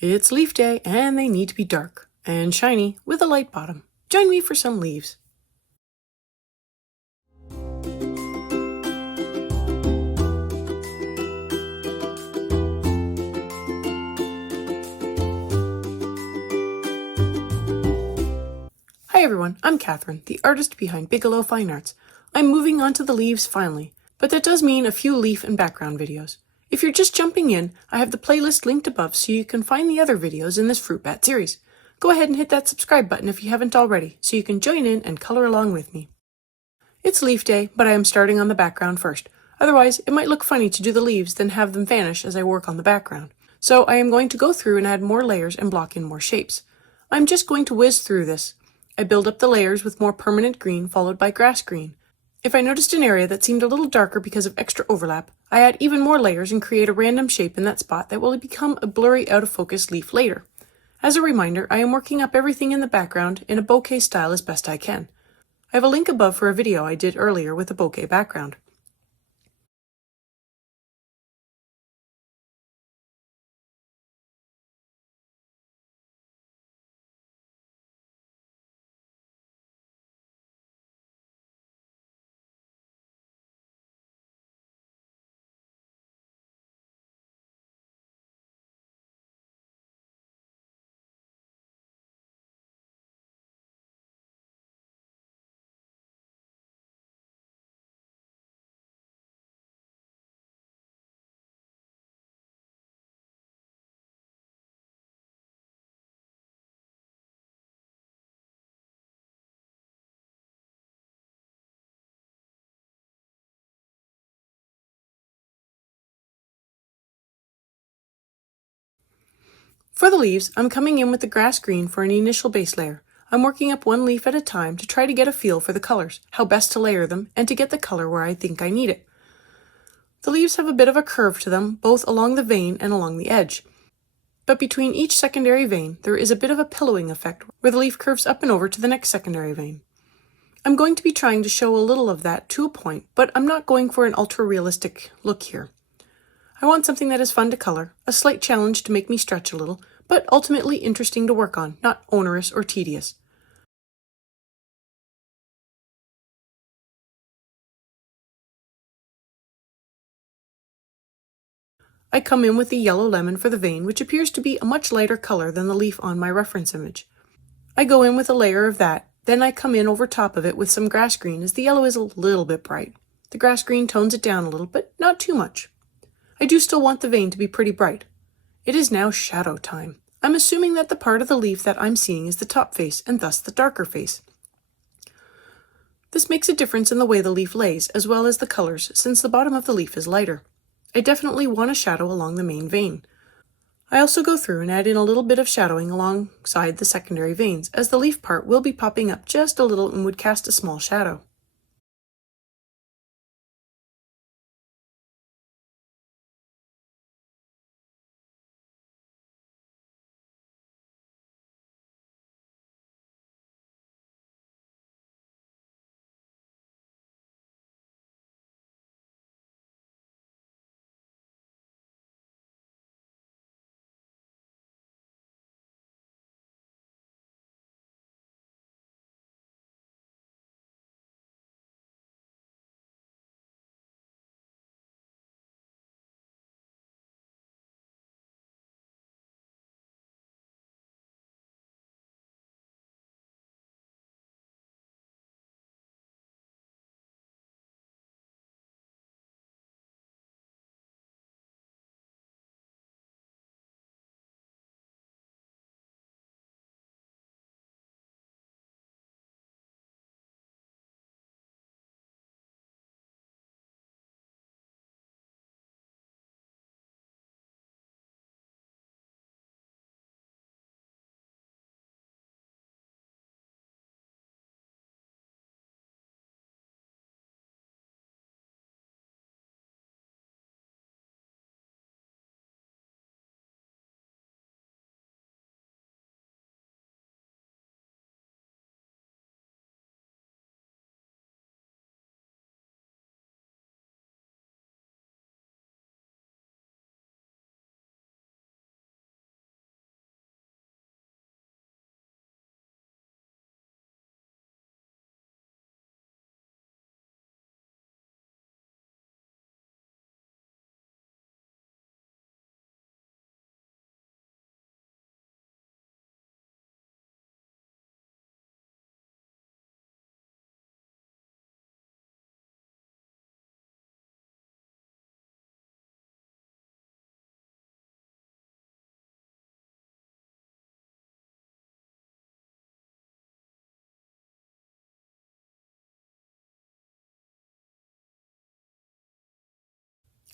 It's leaf day and they need to be dark and shiny with a light bottom. Join me for some leaves. Hi everyone, I'm Catherine, the artist behind Bigelow Fine Arts. I'm moving on to the leaves finally, but that does mean a few leaf and background videos. If you're just jumping in, I have the playlist linked above so you can find the other videos in this Fruit Bat series. Go ahead and hit that subscribe button if you haven't already, so you can join in and color along with me. It's leaf day, but I am starting on the background first. Otherwise, it might look funny to do the leaves then have them vanish as I work on the background. So I am going to go through and add more layers and block in more shapes. I'm just going to whiz through this. I build up the layers with more permanent green followed by grass green. If I noticed an area that seemed a little darker because of extra overlap, I add even more layers and create a random shape in that spot that will become a blurry out of focus leaf later. As a reminder, I am working up everything in the background in a bouquet style as best I can. I have a link above for a video I did earlier with a bouquet background. For the leaves, I'm coming in with the grass green for an initial base layer. I'm working up one leaf at a time to try to get a feel for the colors, how best to layer them, and to get the color where I think I need it. The leaves have a bit of a curve to them, both along the vein and along the edge. But between each secondary vein, there is a bit of a pillowing effect where the leaf curves up and over to the next secondary vein. I'm going to be trying to show a little of that to a point, but I'm not going for an ultra-realistic look here. I want something that is fun to color, a slight challenge to make me stretch a little, but ultimately interesting to work on, not onerous or tedious. I come in with the yellow lemon for the vein, which appears to be a much lighter color than the leaf on my reference image. I go in with a layer of that, then I come in over top of it with some grass green as the yellow is a little bit bright. The grass green tones it down a little, but not too much. I do still want the vein to be pretty bright. It is now shadow time. I'm assuming that the part of the leaf that I'm seeing is the top face and thus the darker face. This makes a difference in the way the leaf lays as well as the colors since the bottom of the leaf is lighter. I definitely want a shadow along the main vein. I also go through and add in a little bit of shadowing alongside the secondary veins as the leaf part will be popping up just a little and would cast a small shadow.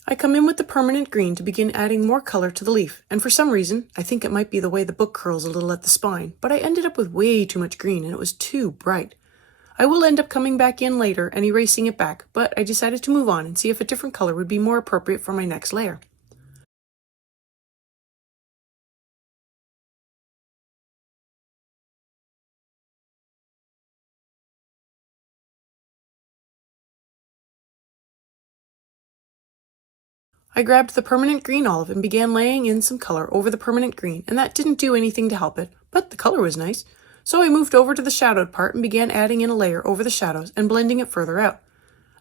I come in with the permanent green to begin adding more color to the leaf, and for some reason, I think it might be the way the book curls a little at the spine, but I ended up with way too much green and it was too bright. I will end up coming back in later and erasing it back, but I decided to move on and see if a different color would be more appropriate for my next layer. I grabbed the permanent green olive and began laying in some color over the permanent green, and that didn't do anything to help it, but the color was nice. So I moved over to the shadowed part and began adding in a layer over the shadows and blending it further out.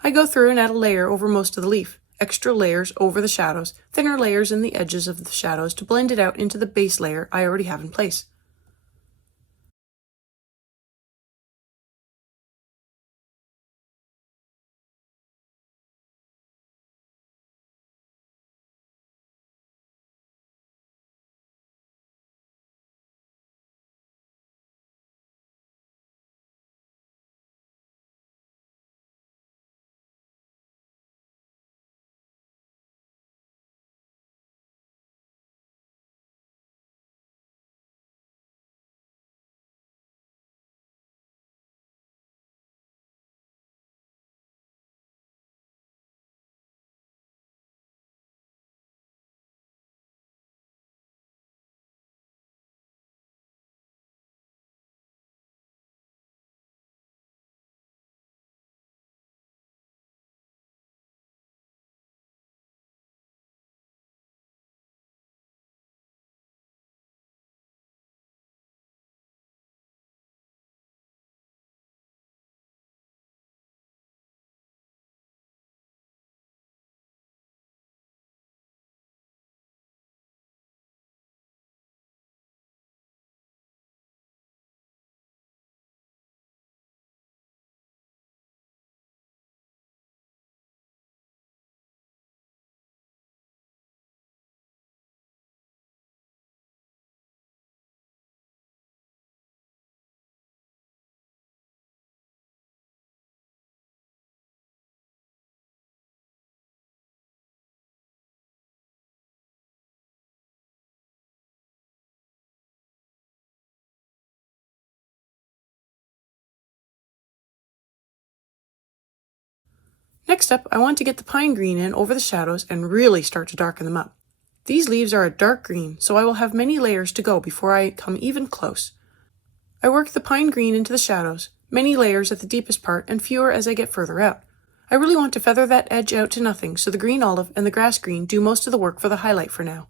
I go through and add a layer over most of the leaf, extra layers over the shadows, thinner layers in the edges of the shadows to blend it out into the base layer I already have in place. Next up, I want to get the pine green in over the shadows and really start to darken them up. These leaves are a dark green, so I will have many layers to go before I come even close. I work the pine green into the shadows, many layers at the deepest part and fewer as I get further out. I really want to feather that edge out to nothing, so the green olive and the grass green do most of the work for the highlight for now.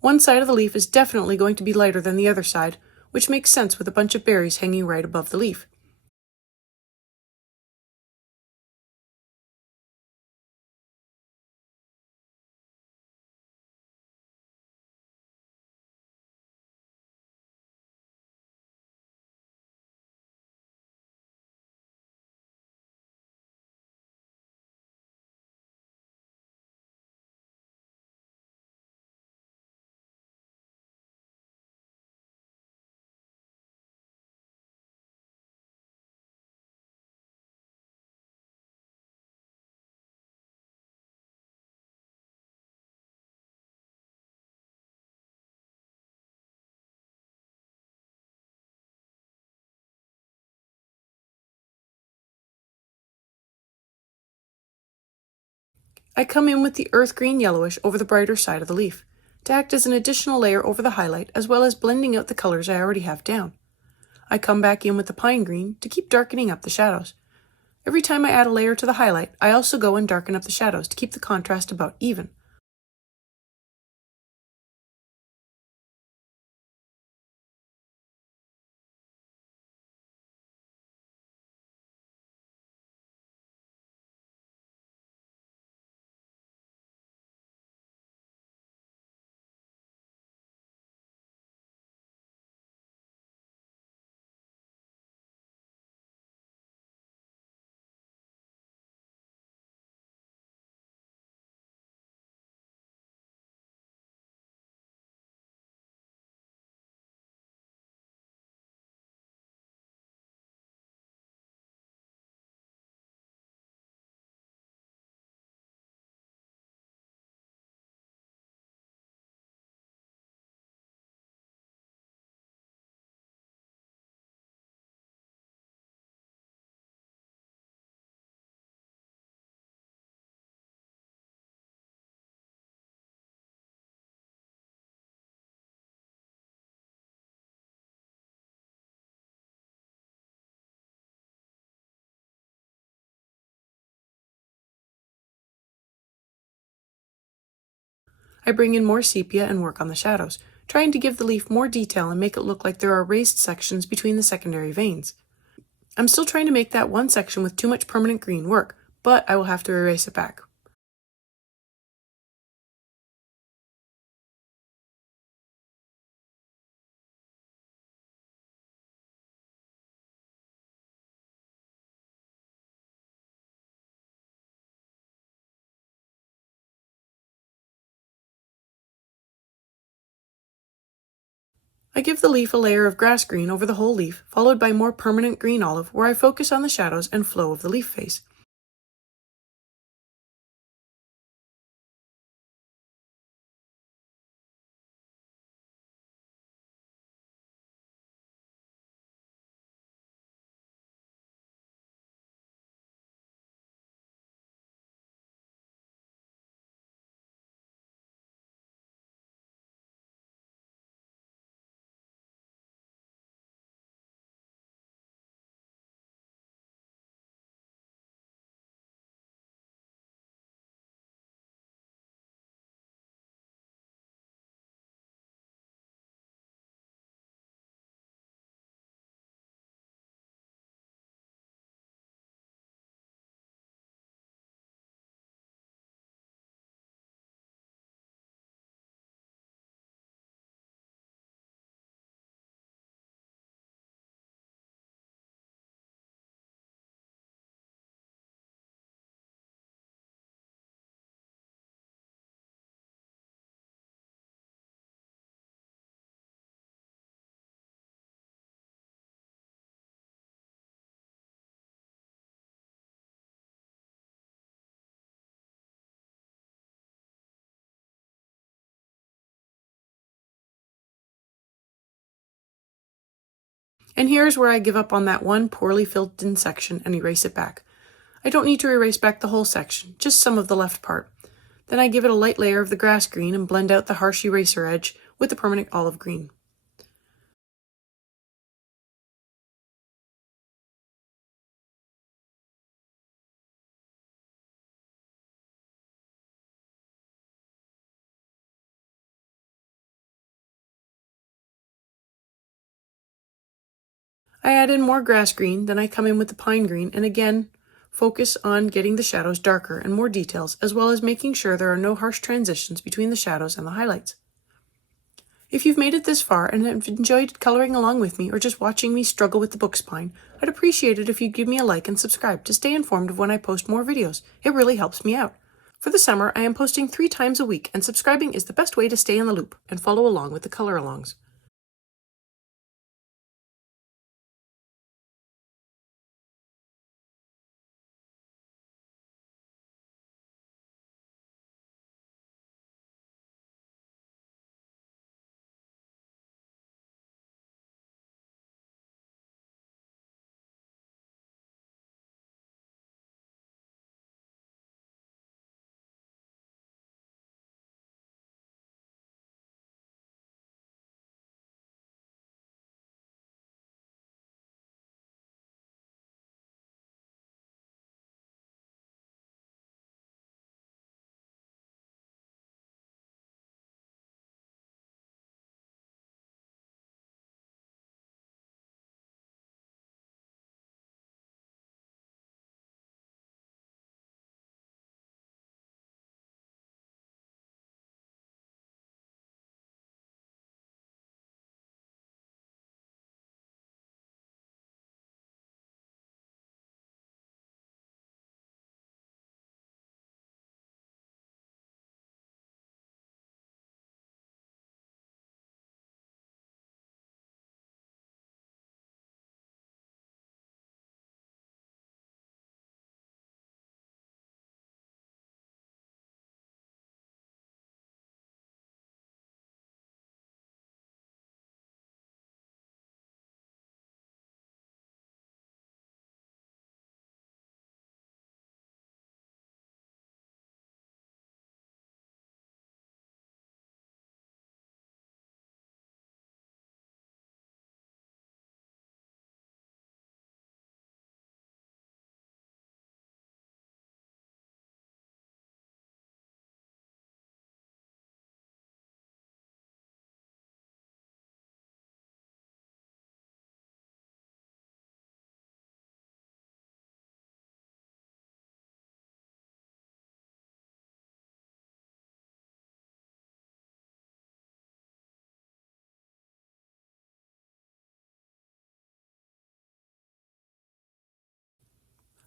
One side of the leaf is definitely going to be lighter than the other side, which makes sense with a bunch of berries hanging right above the leaf. I come in with the earth green yellowish over the brighter side of the leaf, to act as an additional layer over the highlight as well as blending out the colors I already have down. I come back in with the pine green to keep darkening up the shadows. Every time I add a layer to the highlight, I also go and darken up the shadows to keep the contrast about even. I bring in more sepia and work on the shadows, trying to give the leaf more detail and make it look like there are raised sections between the secondary veins. I'm still trying to make that one section with too much permanent green work, but I will have to erase it back. I give the leaf a layer of grass green over the whole leaf, followed by more permanent green olive where I focus on the shadows and flow of the leaf face. And here's where I give up on that one poorly filled in section and erase it back. I don't need to erase back the whole section, just some of the left part. Then I give it a light layer of the grass green and blend out the harsh eraser edge with the permanent olive green. I add in more grass green, then I come in with the pine green and again focus on getting the shadows darker and more details, as well as making sure there are no harsh transitions between the shadows and the highlights. If you've made it this far and have enjoyed coloring along with me or just watching me struggle with the book spine, I'd appreciate it if you'd give me a like and subscribe to stay informed of when I post more videos. It really helps me out. For the summer, I am posting 3 times a week, and subscribing is the best way to stay in the loop and follow along with the color alongs.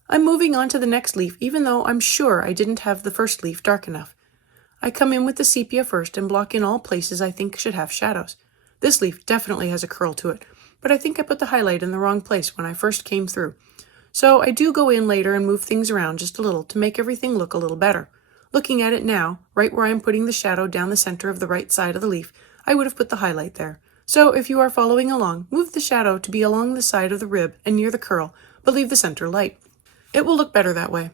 I'm moving on to the next leaf even though I'm sure I didn't have the first leaf dark enough. I come in with the sepia first and block in all places I think should have shadows. This leaf definitely has a curl to it, but I think I put the highlight in the wrong place when I first came through. So I do go in later and move things around just a little to make everything look a little better. Looking at it now, right where I'm putting the shadow down the center of the right side of the leaf, I would have put the highlight there. So if you are following along, move the shadow to be along the side of the rib and near the curl, but leave the center light. It will look better that way.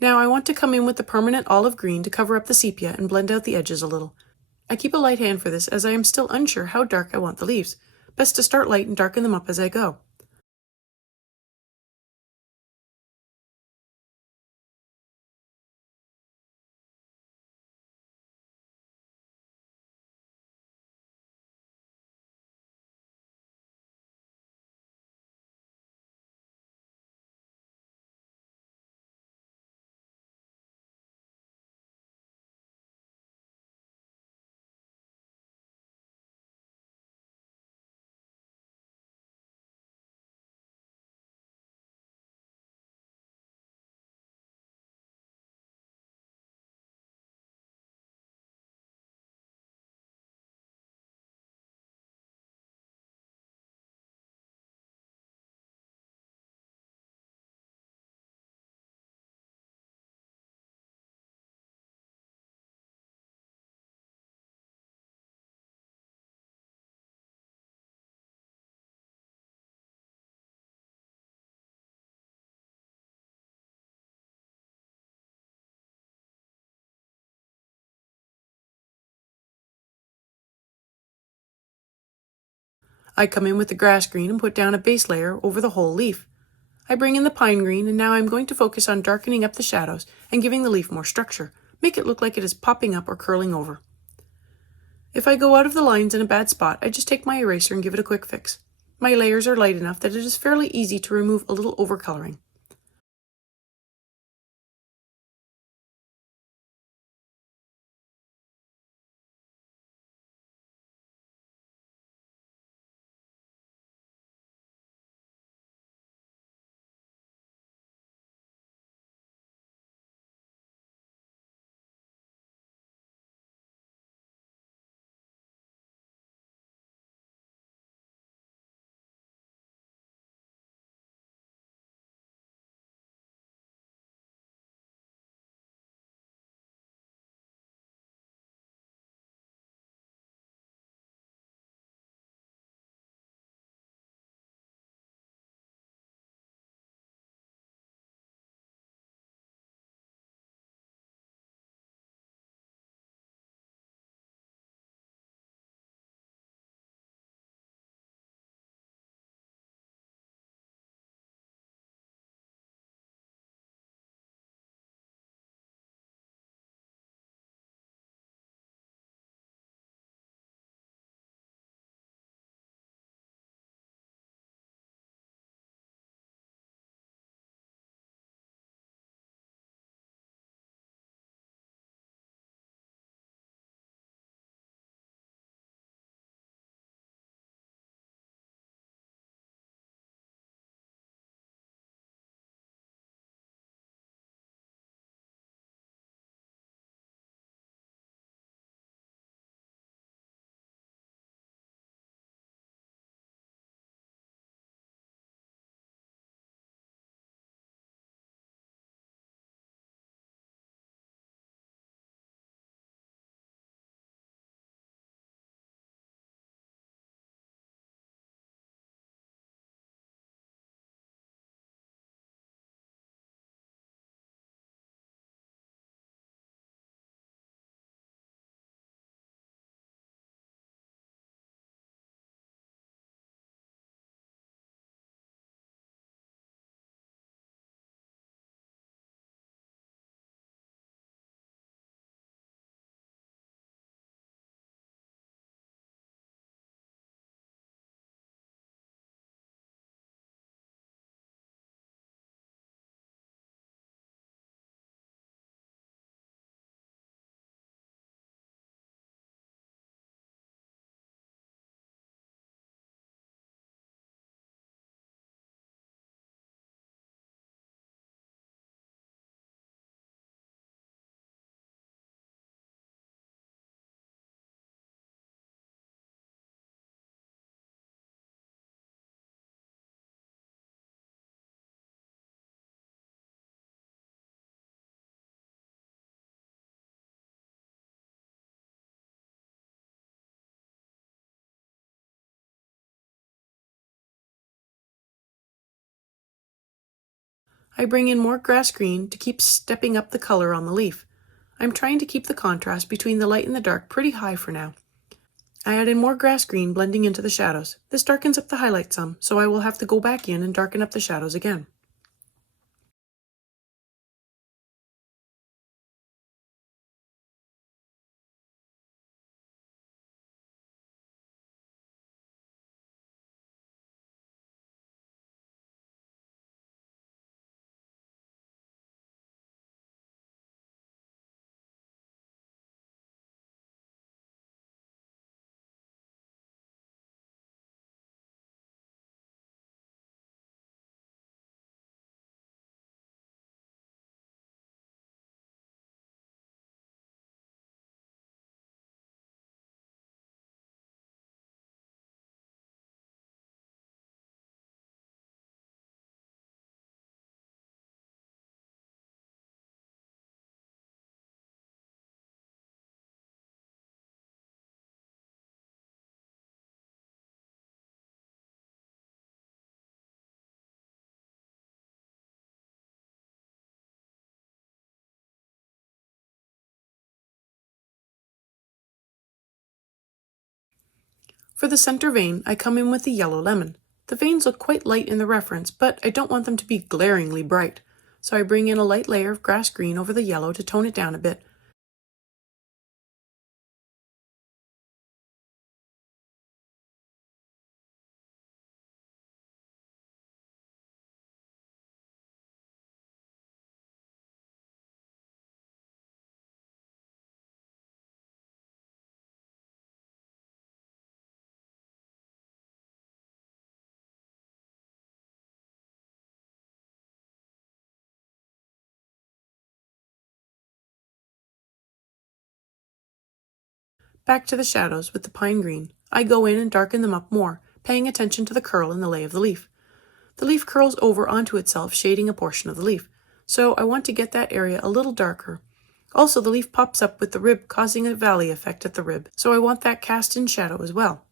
Now I want to come in with the permanent olive green to cover up the sepia and blend out the edges a little. I keep a light hand for this as I am still unsure how dark I want the leaves. Best to start light and darken them up as I go. I come in with the grass green and put down a base layer over the whole leaf. I bring in the pine green and now I'm going to focus on darkening up the shadows and giving the leaf more structure. Make it look like it is popping up or curling over. If I go out of the lines in a bad spot, I just take my eraser and give it a quick fix. My layers are light enough that it is fairly easy to remove a little overcoloring. I bring in more grass green to keep stepping up the color on the leaf. I'm trying to keep the contrast between the light and the dark pretty high for now. I add in more grass green blending into the shadows. This darkens up the highlight some, so I will have to go back in and darken up the shadows again. For the center vein, I come in with the yellow lemon. The veins look quite light in the reference, but I don't want them to be glaringly bright, so I bring in a light layer of grass green over the yellow to tone it down a bit. Back to the shadows with the pine green. I go in and darken them up more, paying attention to the curl and the lay of the leaf. The leaf curls over onto itself, shading a portion of the leaf, so I want to get that area a little darker. Also, the leaf pops up with the rib, causing a valley effect at the rib, so I want that cast in shadow as well.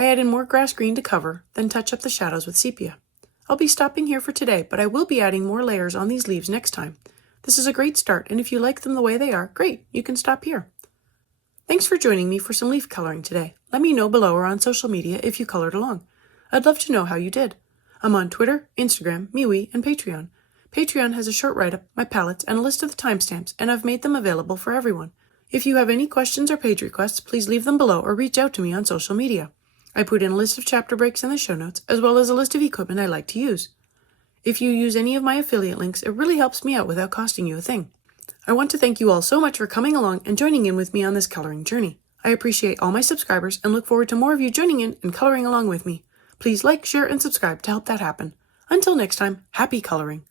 I add in more grass green to cover, then touch up the shadows with sepia. I'll be stopping here for today, but I will be adding more layers on these leaves next time. This is a great start, and if you like them the way they are, great, you can stop here. Thanks for joining me for some leaf coloring today. Let me know below or on social media if you colored along. I'd love to know how you did. I'm on Twitter, Instagram, MeWe, and Patreon. Patreon has a short write-up, my palettes, and a list of the timestamps, and I've made them available for everyone. If you have any questions or page requests, please leave them below or reach out to me on social media. I put in a list of chapter breaks in the show notes, as well as a list of equipment I like to use. If you use any of my affiliate links, it really helps me out without costing you a thing. I want to thank you all so much for coming along and joining in with me on this coloring journey. I appreciate all my subscribers and look forward to more of you joining in and coloring along with me. Please like, share, and subscribe to help that happen. Until next time, happy coloring!